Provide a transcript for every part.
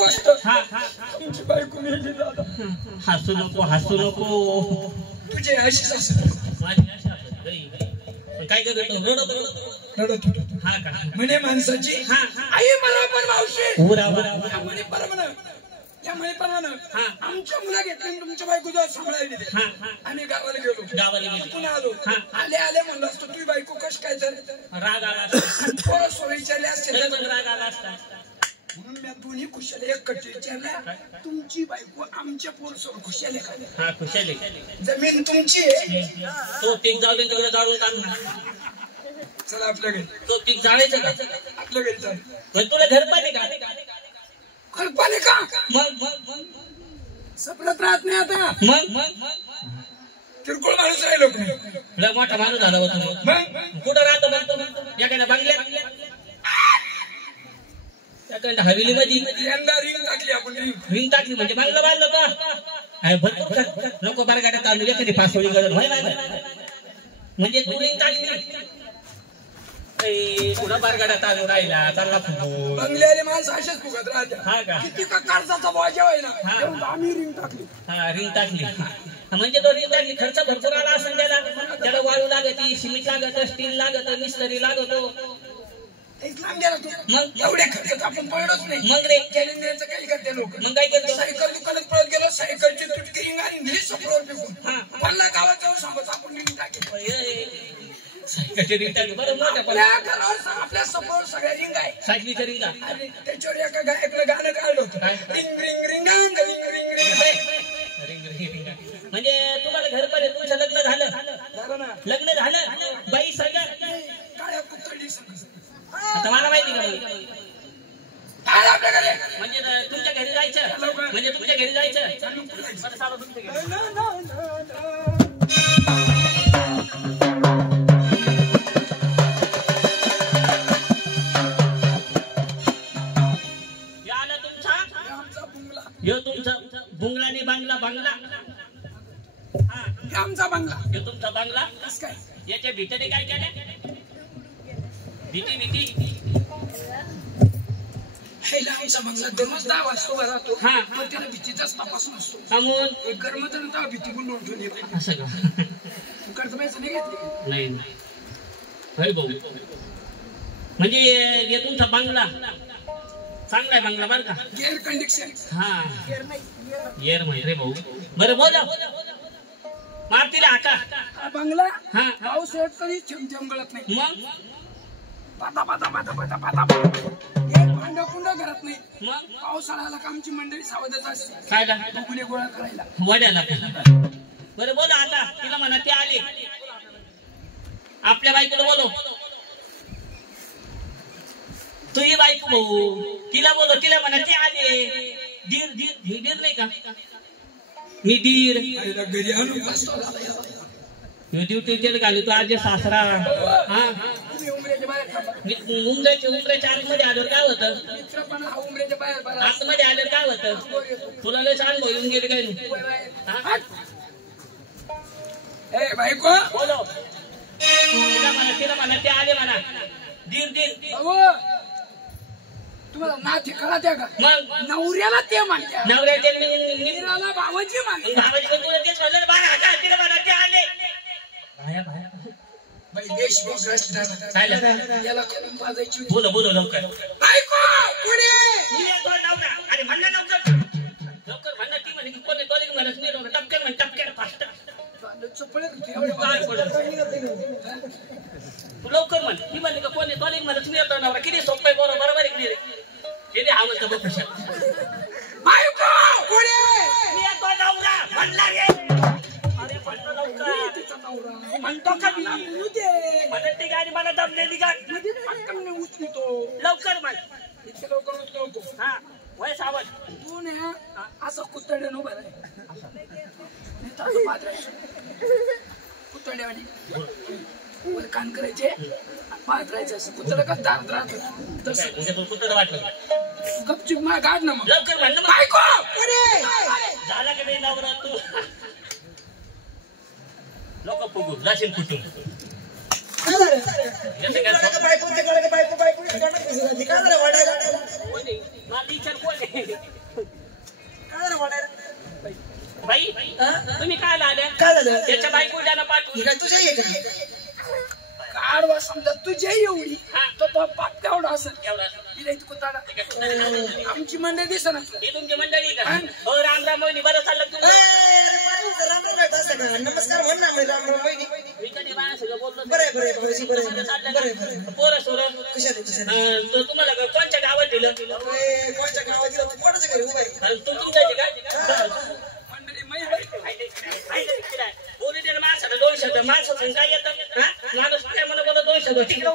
गोष्ट तुमची बायको मेली दादा. हसू नको तुझे अशीच असत माझी अशी असत काय करतो रडत हा का म्हणे माणसाची आई मला पण मावशी म्हणे परमन या म्हणे परमन आमच्या मुला घेतले तुमच्या बायको जेव्हा सांभाळायला दिले आम्ही गावाला गेलो पुन्हा आलो आले म्हणलं असतो तुझी बायको कश काय तर राग आला पोरं सोय विचारले असते राग आला असता म्हणून मी दोन्ही खुशाल एक कट विचारल्या तुमची बायको आमच्या पोर सोड खुशाल आहे का? हा खुशाल आहे. जमीन तुमची आहे तो पीक जाऊ दे तिकडे जाळून टाकणार. चला आपल्या घरी तो पीक जाळायचं का आपल्या घरी चाल पण तुला घरपाणी का घरपाणी का मग सपनात राहत नाही आता मग किरकोळ माणूस आहे लोक लय मोठा माणूस झाला होता मग कुठं राहतो म्हणतो एखाद्या बंगल्यात एखाद्या हवेली मध्ये यंदा रिंग टाकली आपण रिंग टाकली म्हणजे बांगला बांधलं तो भरपूर नको बरगाड्यात आणून एखादी पासोळी गरज म्हणजे तू रिंग टाकली पुन्हा बरगाड्यात आणून राहिला चालला बंगल्याले माणसं असेच फुगत राहत्या किती का कर्जाचा बोजा आहे ना आम्ही रिंग टाकली रिंग टाकली म्हणजे तो रिंग टाकली खर्च भरपूर आला असेल त्याला वाळू लागत सिमेंट लागत स्टील लागत मिस्त्री लागतो मग एवढे खर्च आपण पडलोच नाही मग रे चॅलेंजरचं काही करते लोक मग काय करतो सायकल दुकानात पळत गेलो सायकलची तुटकी रिंग आणि दिली सफरवर फेकून पन्ना गावात जाऊन सांगत आपण रिंग टाकेल सायकलची रिंग टाकली बरं मोठ्या आपल्या समोर सगळ्या रिंग आहे सायकलीच्या रिंग त्याच्यावर एका गायकला गाणं काढलं होतं रिंग रिंग रिंगांग रिंग रिंग रिंग रिंग म्हणजे तुम्हाला घरपर्य तुमचं लग्न झालं बाई सगळ्या काळ्या पुतळी आता मला माहिती का म्हणजे तुमच्या घरी जायचं म्हणजे तुमच्या घरी जायचं यो तुमचा बुंगला आणि बांगला आमचा बांगला यो तुमचा बांगला काय याच्या भीतीने काय केलं भीती आमचा बांगला दररोज 10 वाजता उभा राहतो पण त्याला भीतीचाच तपास नसतो कर्म तर भीती पण उठून येते असं का कर्ज पैसे नाही घेतले नाही होय भाऊ म्हणजे हे तुमचा बांगला चांगला आहे बांगला बरं का एअर कंडिशन एअर माहिती रे भाऊ बरं बोला मारतील हाका बांगला पाऊस येत तरी थेंब गळत नाही मग पाता एक भांड कुंड घरात नाही मग पावसाळा आला का आमची मंडळी सावधच असते खायला गुले गोळा करायला वड्याला बरं बोला आता तिला म्हणा ते आले आपल्या बाईकडे बोलो तुझी बाईक भाऊ तिला बोलो तिला म्हणा ते आले दीर नाही का मी दीर घरी आणून ड्युटी घालू तू आज सासरा उमऱ्याच्या आतमध्ये आल्यावर काय होतं आतमध्ये आल्यावर काय होतं तुला लय छान बोलून गेले काय बायको बोलो तिला म्हणा ते आले म्हणा दीर तुम्हाला नाते कळत आहे का मग नवऱ्याला ते म्हणतात नवऱ्याला भावाची म्हणतात भावाजी पण तुला तेच म्हणलं 12,000 तिला म्हणा ते आले बोलो लवकर अरे म्हणलं लवकर म्हणणं ती म्हणे की कोणी तोलिंग म्हणत नाही टपक्यात म्हण टपक्यात फास्ट तू लवकर म्हण ती म्हणली का कोणी तोलिंग म्हणत नाही नवरा किती सोपं बरोबर आहे रे किती हा म्हणतो बघ म्हणतो का म्हणत गाडी मला दमलेली का लवकर म्हण लवकर उचलवतो हा वय सावध तू ना असं कुत्तड्या उभा कुत्तड्यावानी कान करायचे पाहत राहायचं असं कुत्रा का दार राहत तसं कुत्रा वाटलं गपचूप मा गाड ना मग लवकर म्हणलं बायको झाला का नाही नवरा तू लोक फुगू जाशील कुठून बाई तुम्ही काय आल्या? काय झालं? त्याच्या बायको ज्याला पाठवून तुझ्या काढवा समजा तुझ्या एवढी तो पाप तेवढा असेल एवढा आमची मंडळी दिसत ही तुमची मंडळी का? हो राम राम मोहिनी बरं चाललं तुम्ही? नमस्कार म्हण ना राम राम मोहिनी. मी कधी बाया सगळं बोललो बरं बरं भाऊजी बरं पोरं सोरं कुशल तुम्हाला कोणत्या गावात दिलं? कोणत्या गावात दिलं कोणाच्या घरी उभा आहे? तू तुमच्या काय बोलू दे माणसाला 2 शब्द माणसाचं काय येतं माणूस मला बोला 2 शब्द तिकडे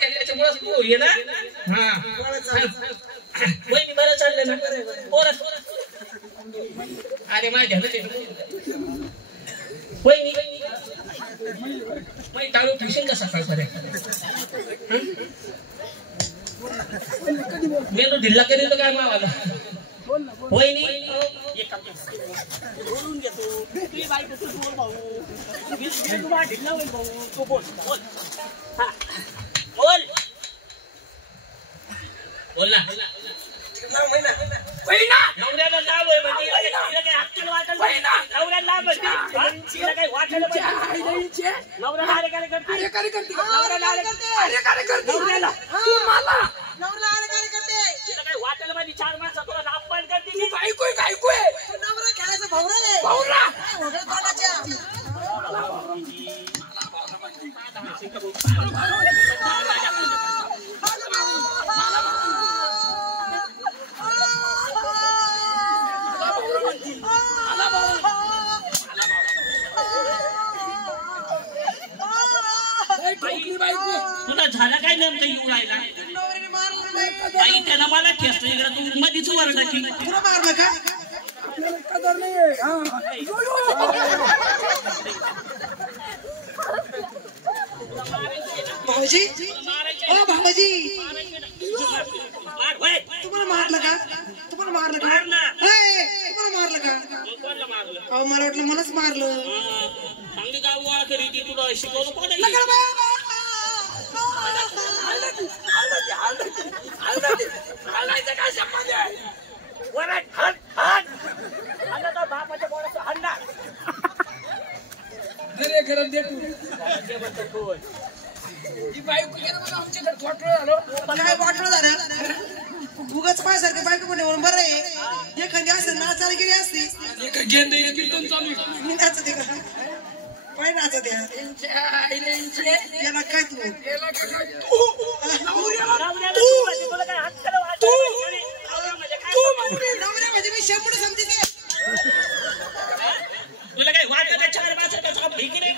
त्याच्यामुळे तू ये ना वहिनी बरं चाललं ना पोरं अरे माझ्या वहिनी मग टाळू ठेवशील का सकाळपर्यंत? मेंदू ढिल्ला करील काय मावाला वहिनी बोलून घेतो तुझी बायको तू बोल भाऊ तुम्हाला ढिल्ला होईल भाऊ तू बोल बोल हा बोल बोल ना नवऱ्याला नाव आहे म्हणजे तिला काही हक्काला वाटायला नवऱ्याला नाव आहे तिला काही वाटायला पाहिजे नवऱ्याला अरे काय करते नवऱ्याला नवऱ्याला तिला काही वाटायला पाहिजे 4 माणसं तुला नाव पण करते ती ऐकूय नवरा खेळायचं भावरा तुला झाला काय नेमकं येऊ राहिला आई त्याला मला ठेसतो इकडे तू मधीच वरडा की तुला मारलं का? कदर नाहीये भाऊजी ओ भाऊजी तुम्हाला मारलं का? तुम्हाला मारलं का? तुम्हाला मारलं का? अहो मला वाटलं मलाच मारलं. चांगली गाव गोळा करी ती तुला शिकवलं कोण काय संबंध आहे? बापाच्या बोलाचं हंडा घरे घरात देतो ही बायको आमच्याकडे वाटलं झालं काय वाटलं झालं उगाच पायासारखं बायको पण म्हणून बरं आहे एखादी असं नाचायला गेली असती कीर्तन चालू मी नाचत आहे का काय नाचत आहे याला काय तू नवऱ्या म्हणजे मी शेंबूड समजते तुला काय वाटलं 4 माणसाचा भीकी नाही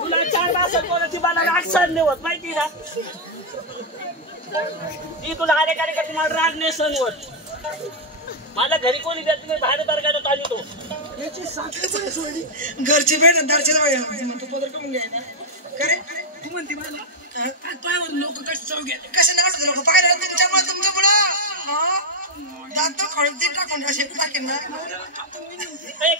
तुला 4 माणसात कोणाची मला राग सहन नाही होत माहिती ना ती तुला आले का तुम्हाला राग नाही सहन होत मला घरी कोणी देत नाही बाहेर बरगायला चालू तो घरची भेट दर्शना तू पदर कमून घ्यायला खरे तू म्हणते मला पायावर लोक कसे जाऊ घ्या कसे नावडते लोक पाहिलं तुमच्यामुळे तुमच्यामुळं दात खळून ते टाकून असे टाकेन ना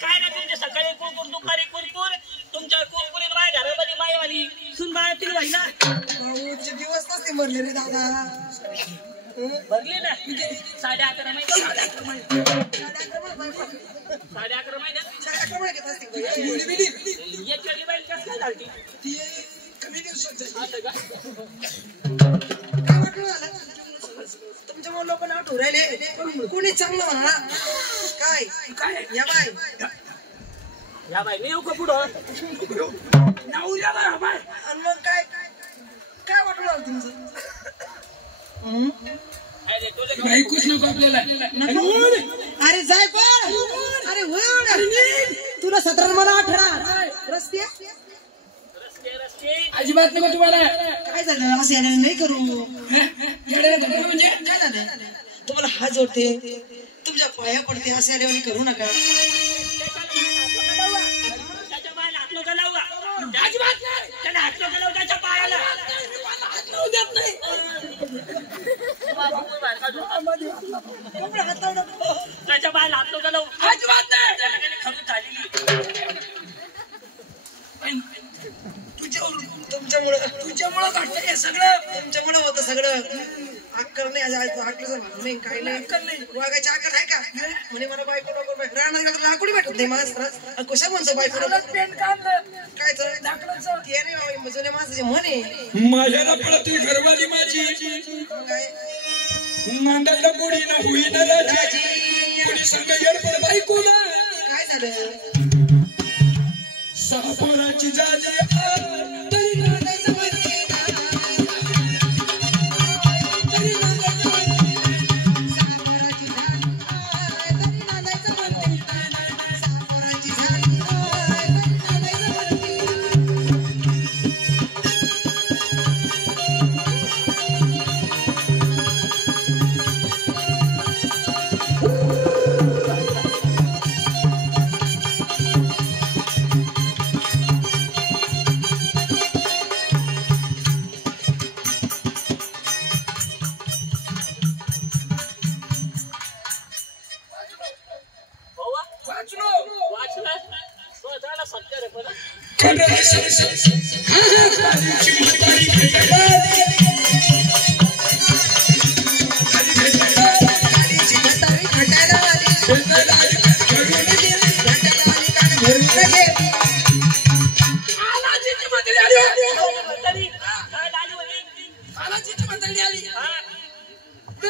काय ना तुमच्या सकाळी कुरकुर दुपारी कुरकुर तुमच्या कुरकुरीत माझ्या घरामध्ये माईवाली सुन बाळातील बाई ना तुझे दिवस नसते मरले रे दादा भरले ना 11:30 महिने 11:30 महिने याच्यातली बाई कसं काय झाली कमी दिवसात तुमच्यामुळे लोक नाव ठेवले कोणी चांगलं म्हणा काय काय या बाय या बाई मी येऊ का पुढं नावऱ्याला बाय आणि मग काय काय वाटलं तुमचं ऐकूच नको आपल्याला अरे जाय पण अरे तुला 17 मला 18 रस्ते अजिबात नको तुम्हाला काय झालं असं याने नाही करू म्हणजे काय झालं तुम्हाला हात जोडते तुमच्या पाया पडते असं याने करू नका अजिबात नाही त्याने हात नको त्याच्या पायाला देत नाही तुझ्यामुळं घडतं हे सगळं. तुमच्यामुळे होतं सगळं. अक्कल नाही अक्कलचं भाग नाही काही नाही. अक्कल नाही. वागायची अक्कल आहे का म्हणे मला बायको राहणार गेलं तर लाकडी भेटत नाही मला. कशा म्हणतो बायको पेंट काढलं काय दाखलाचं ते नाही बाबा जुने माणसाचे म्हणे. माझ्याला पळती घरवाली माझी मांडायला कोणी ना होईना राजी कोणी संग येडपड बायकोला काय झालं सापोराची झाली तरी नांदायचं म्हणते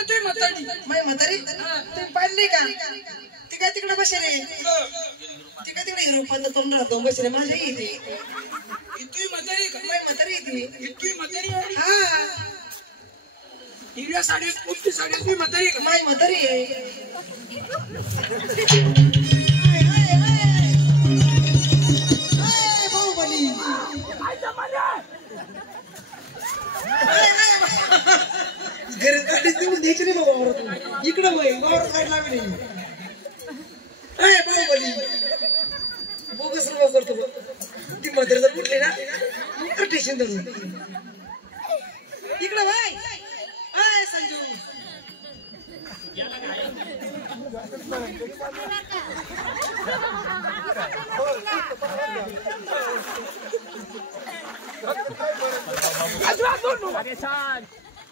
म्हातारी तुम्ही पाहिली का ती काय तिकडे बसले ती काय तिकडे हिरोपांना तोंड राहतो बसले माझ्या इथे इतकी म्हातारी म्हातारी इथे इतकी म्हातारी हा हिरव्या साडी उठती साडी तुम्ही म्हातारी का माझी म्हातारी आहे बाहुबली गाडीत निघून द्यायची नाही बाबा इकडं वावरात गाडी लागली बाहुबली बोगस सर्व करतो ती म्हातारी जर उठली ना स्टेशन धरून इकडं भाई संजू अरे छान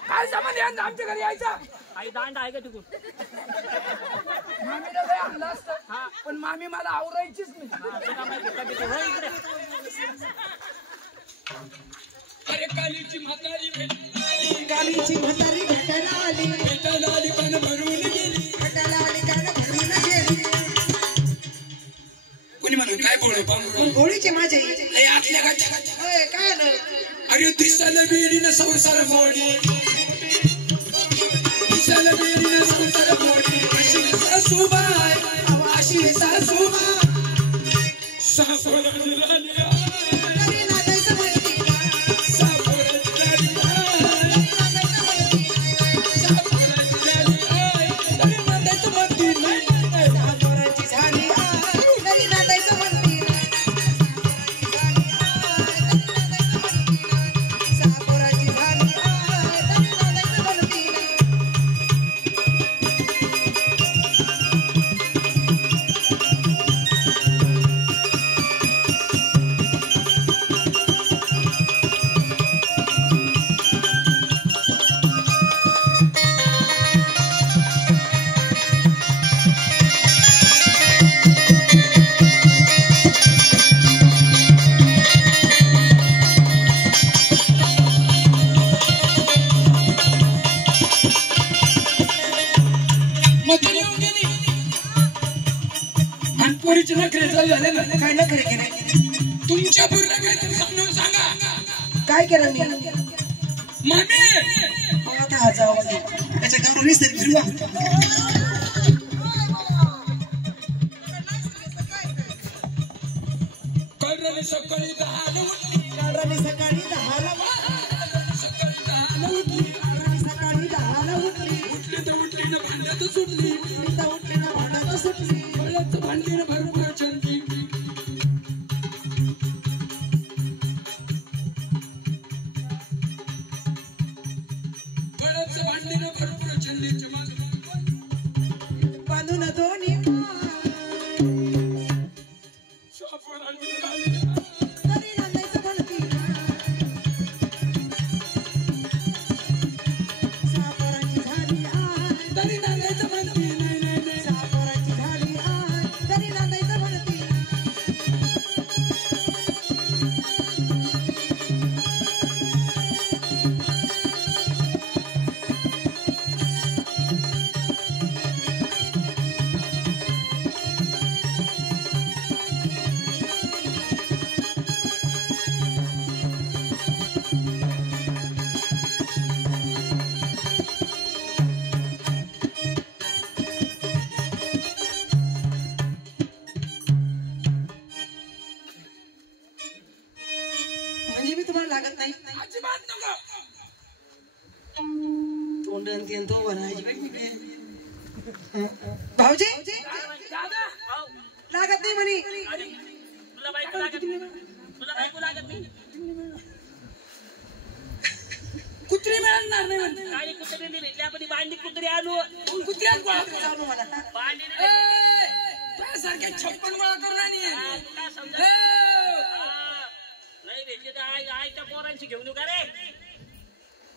काय सामान यांचा आमच्या घरी यायचा आई दांड आहे का तिकून मामीला लय आणलं असतं पण मामी मला आवरायचीच नाही अरे कालीची म्हातारी कालीची म्हातारी भेटायला आली कान भरून गेली कोणी म्हणून काय बोळे गोळीचे माझे आतल्या काय आलं अरे दिसायला बेडीनं संसार मोडी दिसायला बेडीनं संसार मोडी अशी सासूबाई अशी सासूबाई सासूबाई झाली काय न करे केले तुमच्या पूर्ण काहीतरी समजून सांगा काय केलं मी मामी आता हा जाऊ त्याच्या गावावर विसर फिरवा कळराने सकाळी 10 उठली उठली तर उठली ना भांड्यात सुटली भांडी ना भरून चंदी भांडी ना भरपूर चंदीचे बांधून दोन्ही तरी नांदायचं म्हणती म्हणजे मी तुम्हाला लागत नाही अजिबात नको तोंड आणि तो भाऊजी दादा लागत नाही म्हणे तुला बायको लागत नाही तुला बायको लागत नाही कुत्री मिळणार नाही म्हणते काही कुत्री नाही भेटली आपण बांडी कुत्री आणू कुत्र्यात गोळा जाऊ मला बांडी त्यासारखे 56 गोळा करून आणि नाही भेटली तर आईच्या पोरांची घेऊन येऊ का रे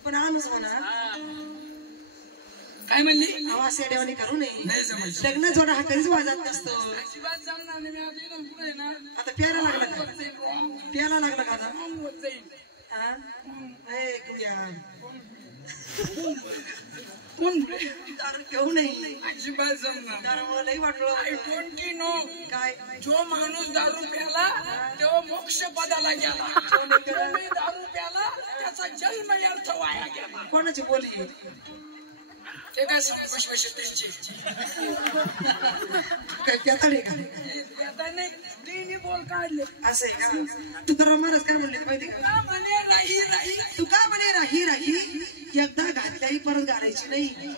पण आणूच म्हणा काय म्हणली आवाज येण्यावानी करू नये नाही समज लग्न जोडा हा कधीच वाजत नसतो अजिबात जमणार नाही मी आता इथून पुढे ना आता प्यायला लागला का प्यायला लागला का आता होत जाईल हा ए कुया कोण दारू घेऊ नाही अजिबात जमणार दारूमुळे लई वाटलं आय डोंट नो काय जो माणूस दारू प्याला तो मोक्ष पदाला गेला जो मी दारू प्याला त्याचा जन्म अर्थ वाया गेला कोणाची बोली ते काय सांगू त्यांची काय प्याताडे का आता नाही तिने बोल काढले असं आहे का तू तर महाराज काय म्हणले माहिती का का म्हणे राही राही तू का म्हणे राही राही एकदा घातल्याही परत घालायची नाही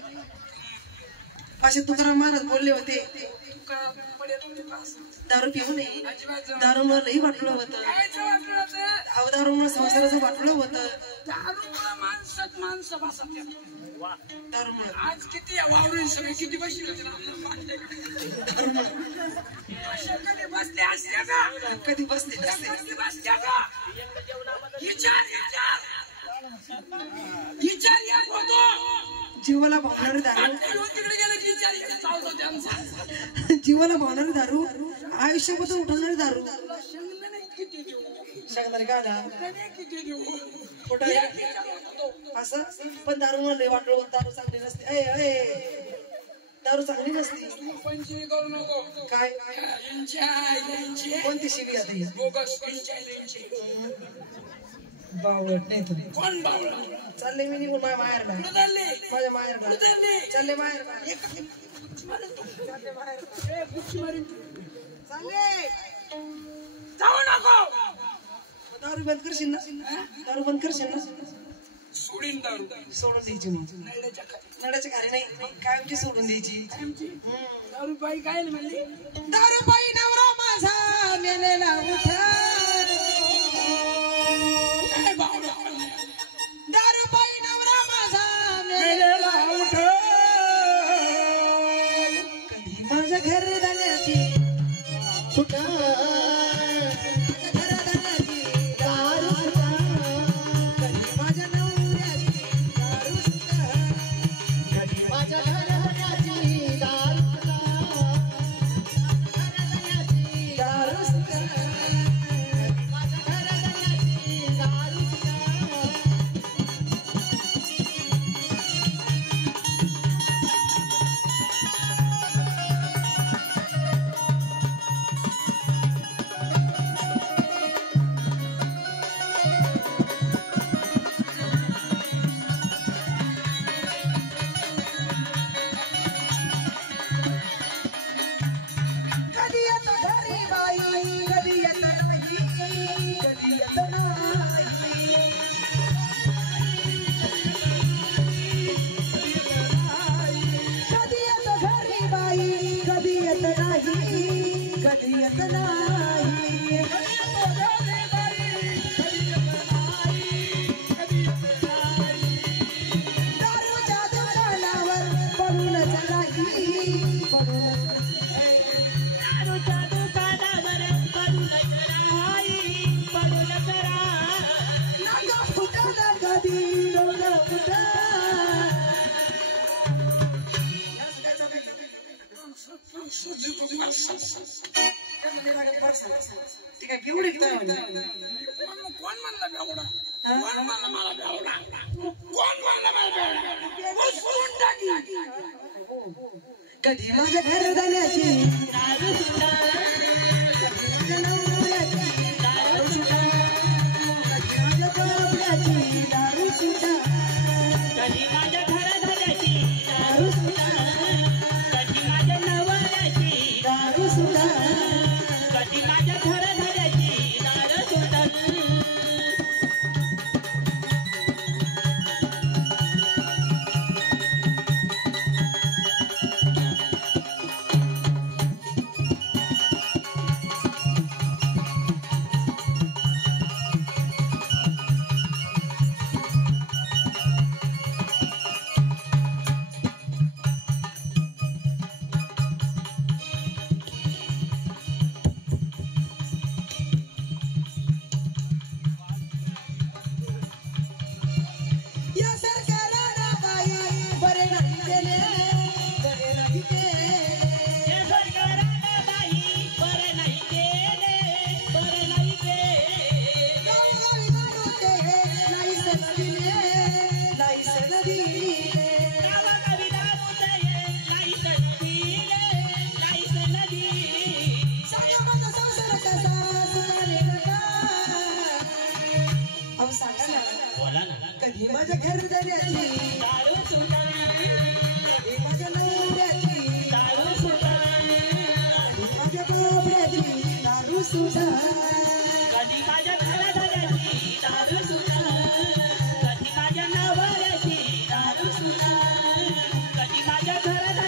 असे तुकाराम महाराज बोलले होते तुका पडेल दारू पिऊ नये अजिबात जमणार दारूमुळे लई वाटलं होतं कायचं वाटलं होतं? दारूमुळे संसाराचं वाटलं होतं दारूमुळं माणसात माणसं बसत दारूमुळे आज किती वावरून सगळे किती बसले होते अशा कधी बसले असते का कधी बसते नसते कधी बसल्या का विचार एक होतो जीवाला भावणारी दारू तिकडे गेले की विचार एक चालतो त्यांचा जीवाला भावणारी दारू आयुष्याबद्दल उठवणारी दारू शेंगदाणे नाही किती देऊ सांगणार का ना शेंगदाणे किती देऊ कुठं एक विचार होतो असं पण दारूमुळे लई वाटलं होतं दारू चांगली नसते दारू चांगली नसती तू पंचमी करू नको काय यांची कोणती शिवी आता ही? बोगस यांची बावळट नाही तुम्ही कोण बावळा चालले मी निघून माझ्या माहेरला कुठं चालले माझ्या माहेरला कुठं चालले चालले माहेरला चालले जाऊ नको दारू बंद करशील ना दारू बंद करशील ना सोडीन दारू सोडून द्यायची मग नळ्याच्या खाली नड्याच्या घरी नाही कायमची सोडून द्यायची दारू बाई काय म्हणली दारू बाई नवरा माझा मेलेला उठा काय बावळा दारू बाई नवरा माझा मेलेला उठा कधी माझ्या घर जाण्याची सुटा कोण म्हणला बेवडा कोण म्हणला मला बेवडा कोण म्हणला मला बेवडा सोडून टाकी कधी माझ्या घर जाण्याची दारू सुद्धा कधी माझ्या नवऱ्याची दारू सुद्धा कधी माझ्या बाबल्याची दारू सुद्धा कधी माझ्या घर झाल्याची दारू सुद्धा कधी माझ्या नवऱ्याची दारू सुद्धा कधी माझ्या घर झाल्याची दारू सुद्धा बोला ना. कधी माझ्या घरदाराची दारू सुटावी, कधी माझ्या नवऱ्याची दारू सुटावी, कधी माझ्या बाबड्याची दारू सुद्धा कधी माझ्या घरदाराची दारू सुटावी, कधी माझ्या नवऱ्याची दारू सुटावी, कधी माझ्या घरदाराची